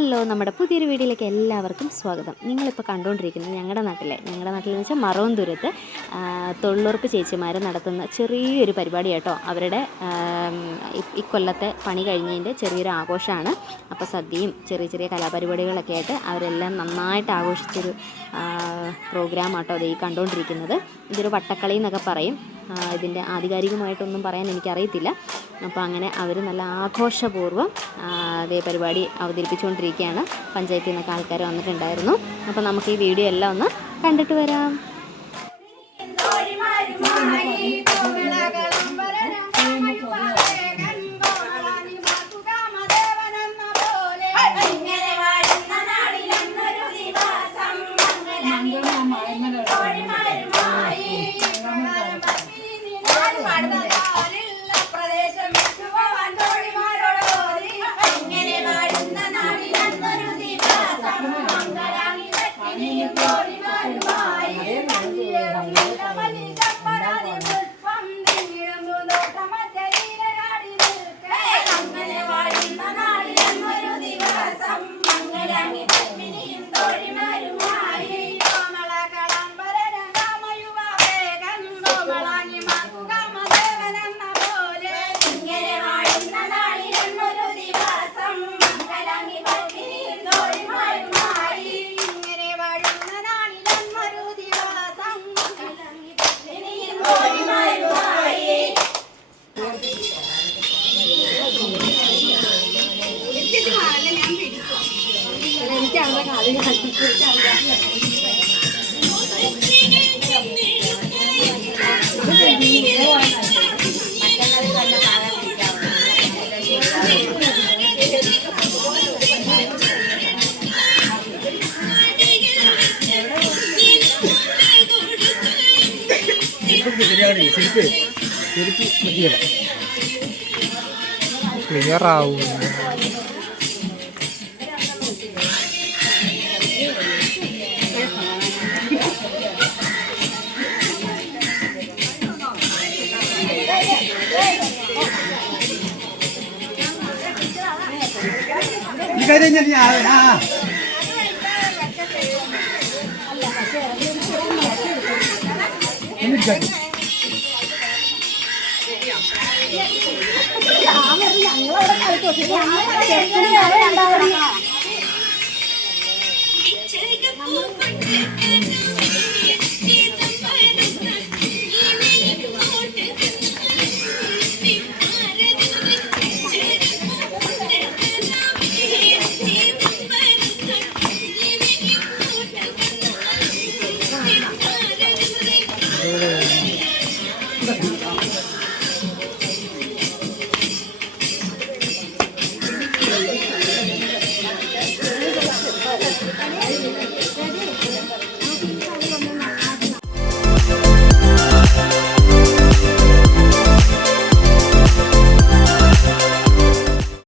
Hello, നമ്മുടെ പുതിയൊരു വീഡിയോയിലേക്ക് എല്ലാവർക്കും സ്വാഗതം. നിങ്ങളിപ്പോൾ കണ്ടുകൊണ്ടിരിക്കുന്നത് ഞങ്ങളുടെ നാട്ടിലെന്ന് വെച്ചാൽ മറവന്തൂരത്ത് തൊഴിലുറപ്പ് ചേച്ചിമാർ നടത്തുന്ന ചെറിയൊരു പരിപാടി കേട്ടോ. അവരുടെ ഇക്കൊല്ലത്തെ പണി കഴിഞ്ഞതിൻ്റെ ചെറിയൊരു ആഘോഷമാണ്. അപ്പോൾ സദ്യയും ചെറിയ ചെറിയ കലാപരിപാടികളൊക്കെ ആയിട്ട് അവരെല്ലാം നന്നായിട്ട് ആഘോഷിച്ചൊരു പ്രോഗ്രാമാട്ടോ അത് ഈ കണ്ടുകൊണ്ടിരിക്കുന്നത്. ഇതൊരു വട്ടക്കളി എന്നൊക്കെ പറയും. ഇതിൻ്റെ ആധികാരികമായിട്ടൊന്നും പറയാൻ എനിക്കറിയത്തില്ല. അപ്പോൾ അങ്ങനെ അവർ നല്ല ആഘോഷപൂർവ്വം അതേ പരിപാടി അവതരിപ്പിച്ചുകൊണ്ടിരിക്കുകയാണ്. പഞ്ചായത്തിൽ നിന്നൊക്കെ ആൾക്കാർ വന്നിട്ടുണ്ടായിരുന്നു. അപ്പോൾ നമുക്ക് ഈ വീഡിയോ എല്ലാം ഒന്ന് കണ്ടിട്ട് വരാം. ക്ലിയർ ആവും.